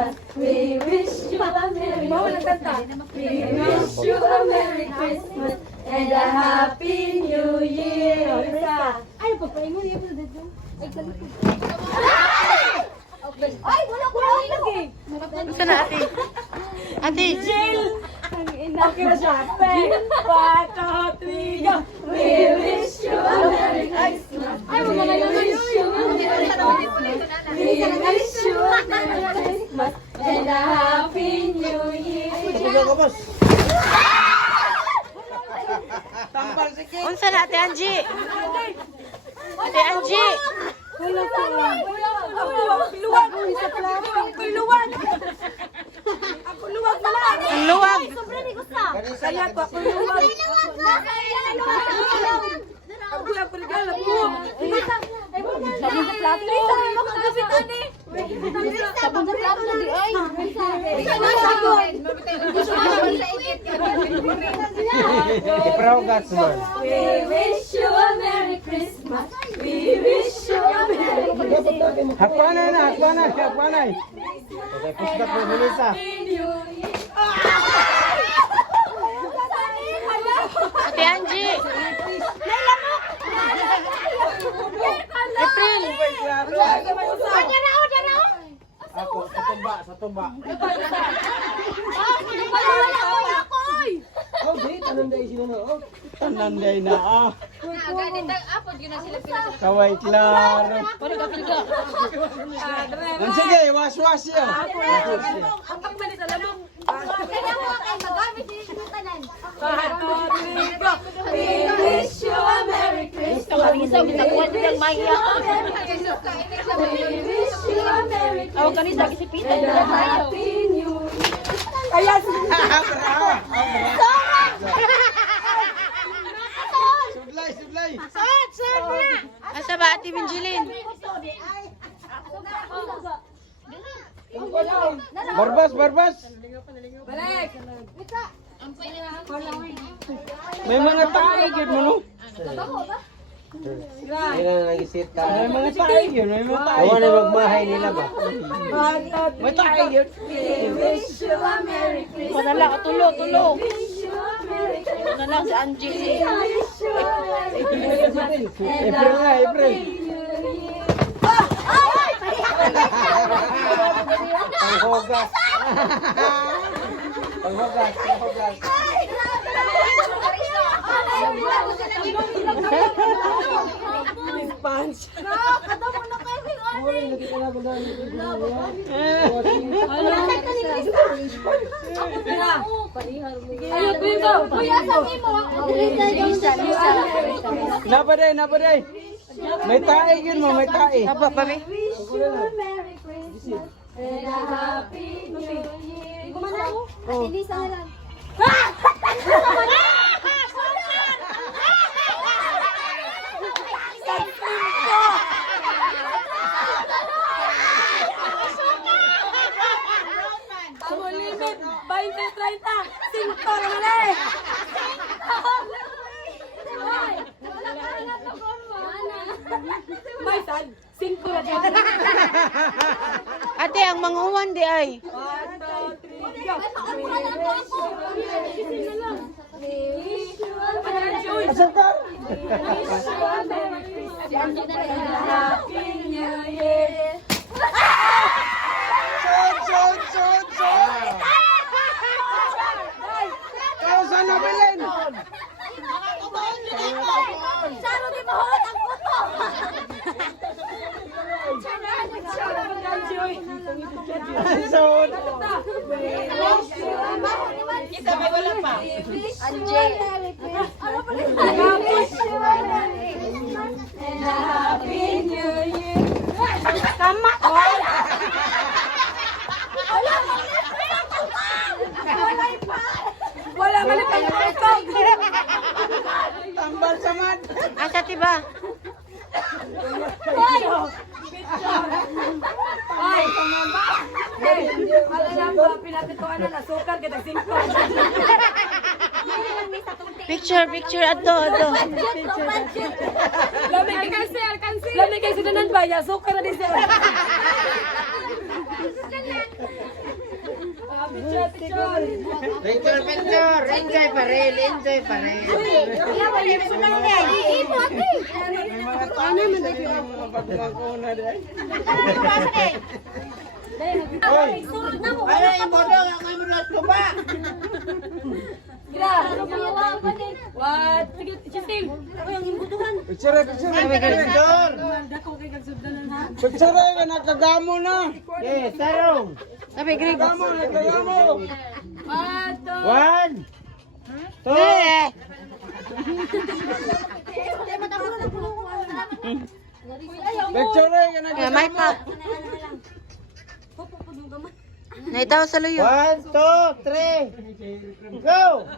Christmas. We wish you a Merry Christmas. We wish you a Merry Christmas and a Happy New Year. Ay, papaingon niyo po dito. Ay, wala lagi. Gusto na ate. Ate. Jill. Okay na siya. 1, 2, 3, go. We wish you a Merry Christmas. Ay, wala na yun. We wish you a Merry Christmas and a Happy New Year. Unsa na ate Angie? Ate Angie. Wala sila. Luwag. Sa plastic. Luwag. Ako luwag na lang. Ang luwag. Kaya ko ako luwag. Ako yung paligala po. Sabon sa plato. Sabon sa kapitan eh. Sabon sa plato na di ay. Iprogas mo. We wish you a Merry Christmas. We wish you a Merry Christmas. Hakwana na, hakwana. Okay, pusta po Melissa. Ate Angie. April. Ako, sa tumba. Oh, di, tananday sila na. Oh, tananday na. Kaway klaro. Sige, was yun. Ang pagmali sa lamang. We wish you a Merry Christmas. We wish you a Merry Christmas and a Happy New Year. Ayan! Sublay. Asa ba ate Benjeline? Barbas. Balik! May mga taig yun mo, no? May mga taig yun. Awa na magmahay nila ba? May taig yun. We wish you a Merry Christmas. Manala ka tulo. Wish you a Merry Christmas. Manala si Angie. We wish you a Merry Christmas and a April. Happy New Year. Panghogas. Napaday. May taig yun mo, may taig. Aba pa mi. Wish you a Merry Christmas and a Happy New Year. Lisa na lang. Ang limit, 20-30, 5 naman eh. May sad, 5 na dyan. Ate ang manguwan di ay. 1, 2, 3, go. We wish you a Merry Christmas. Wish you a Merry Christmas and a Happy New Year. Sud. Kau sana bilin. Saro di mahot ang kuto. Sud. Kita may wala pa. Angie. Wish you a Merry Christmas and a Happy New Year. Tama. Wala man pang Tambal samad. Asa tiba? Ay, wala lang ba pinapituan na nasukar kita 5. Picture ato. Lami kay sidanan ba ya sukar na din sir. picture. Picture, picture. Enjoy pa rin, enjoy pa rin. Ay, mo daw, ako mo na tuba. What? Sige, chisting. Picture, picture. Picture. Picture ka nakagamo na. Yes, sarong. Sabi, Greg. Nagagamo. One, 1, 2. Picture ka May nakagamo. pa. Naitaw sa luyo. 1, 2, 3. Go!